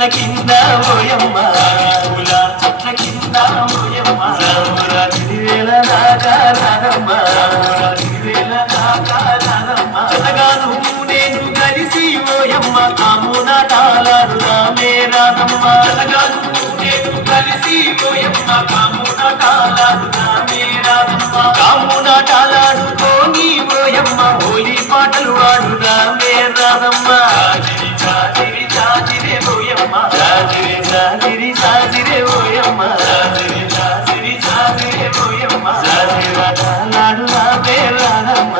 చెట్ల కింద ఓయమ్మ పూల చెట్ల కింద ఓయమ్మ రాముల దాకా రానమ్మ జతగాను నేను కలిసి ఓయమ్మ కామునాటాలాడుదామే రానమ్మ జతగాను నేను కలిసి ఓయమ్మ కామునాటాలాడుదామే రానమ్మ కామునాటాలాడుకోని ఓయమ్మ హోలీ పాటలు ఆడుదామే రానమ్మ జాజిరి జాజిరే ఓయమ్మ జాజిరి జాజిరి జాజిరే ఓయమ్మ జాజిరి జాజిరి జాజిరే ఓయమ్మ జాజిరాటాలాడుదామే రానమ్మ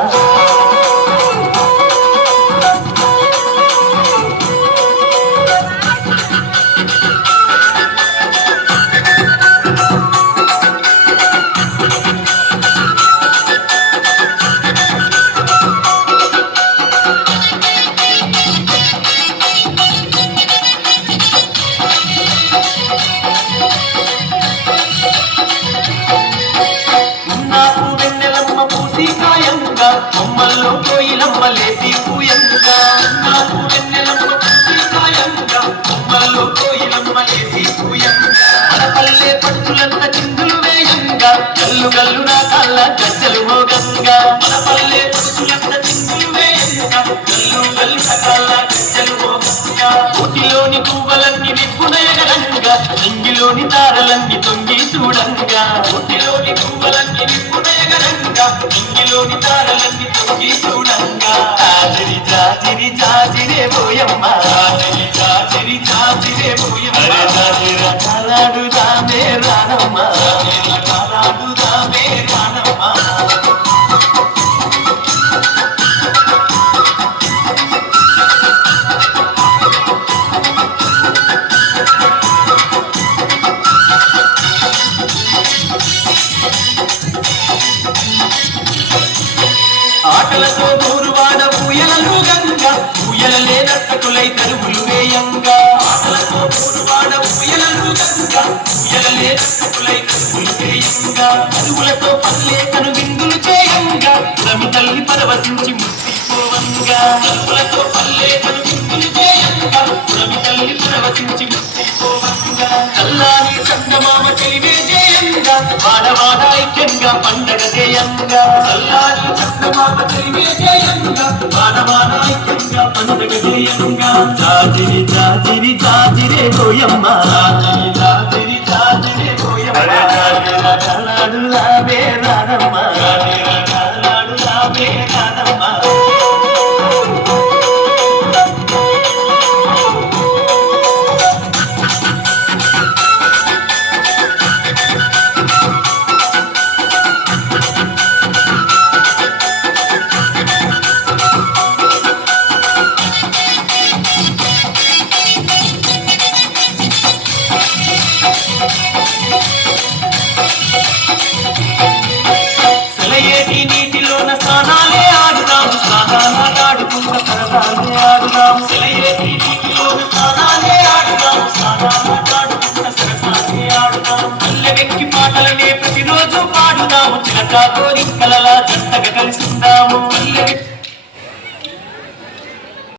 కొమ్మల్లో కోయిలమ్మ లేసి పూయంగా నాకు వెన్నెలమ్మ పూసి కాయంగా కొమ్మల్లో కోయిలమ్మ లేసి పూయంగా మన పల్లె పట్టులంత చిందులు వేయంగా గల్లు గల్లు నా కాళ్ళ గజ్జలు మోగంగా మన పల్లె పట్టులంత చిందులు వేయంగా గల్లు గల్లు నా కాళ్ళ గజ్జలు మోగంగా ఊటిలోని పువ్వులన్నీ నిప్పునయగరంగా నింగిలోని తారలన్నీ తొంగి చూడంగా ఊటిలోని పువ్వులన్నీ నిప్పునయగరంగా నింగిలోని తారలన్నీ తొంగి చూడంగా జాజిరి జాజిరి జాజిరే ఓయమ్మ జాజిరి జాజిరి జాజిరే ఓయమ్మ జాజిరాటాలాడుదామే రానమ్మ జాజిరాటాలాడుదామే రానమ్మ ఆటలతో ఊరువాడ ఊయలలు గంగా ఊయలలే నట్టకులై తరువులు వేయంగా ఆటలతో ఊరువాడ ఊయలలు గంగా ఊయలలే నట్టకులై తరువులు వేయంగా అరువులతో పల్లె కను విందులు చేయంగా రమి తల్లి పరవశించి ముక్తిపోవంగా అరువులతో పల్లె కను విందులు చేయంగా రమి తల్లి పరవశించి ముక్తిపోవంగా చల్లాని చందమామ తెలివే చేయంగా వాడవాడ ఐక్యంగా పండగ చేయంగా చల్లాని చందమామ తెలివే చేయంగా వాడవాడ ఐక్యంగా పండగ చేయంగా జాజిరి జాజిరి జాజిరే ఓయమ్మ జాజిరి జాజిరి జాజిరే ఓయమ్మ జాజిరాటాలాడుదామే రానమ్మ జాజిరాటాలాడుదామే రానమ్మ నీటిలోన స్నానాలే ఆడుదాము స్నానాలాడుకుంటా సరసాలే ఆడుదాము నీటిలోన స్నానాలే ఆడుదాము స్నానాలాడుకుంటా సరసాలే ఆడుదాము పల్లెవెక్కి పాటలనే ప్రతిరోజు పాడుదాము చిలక కోరికలలా జంటగా కలిసి ఉందాము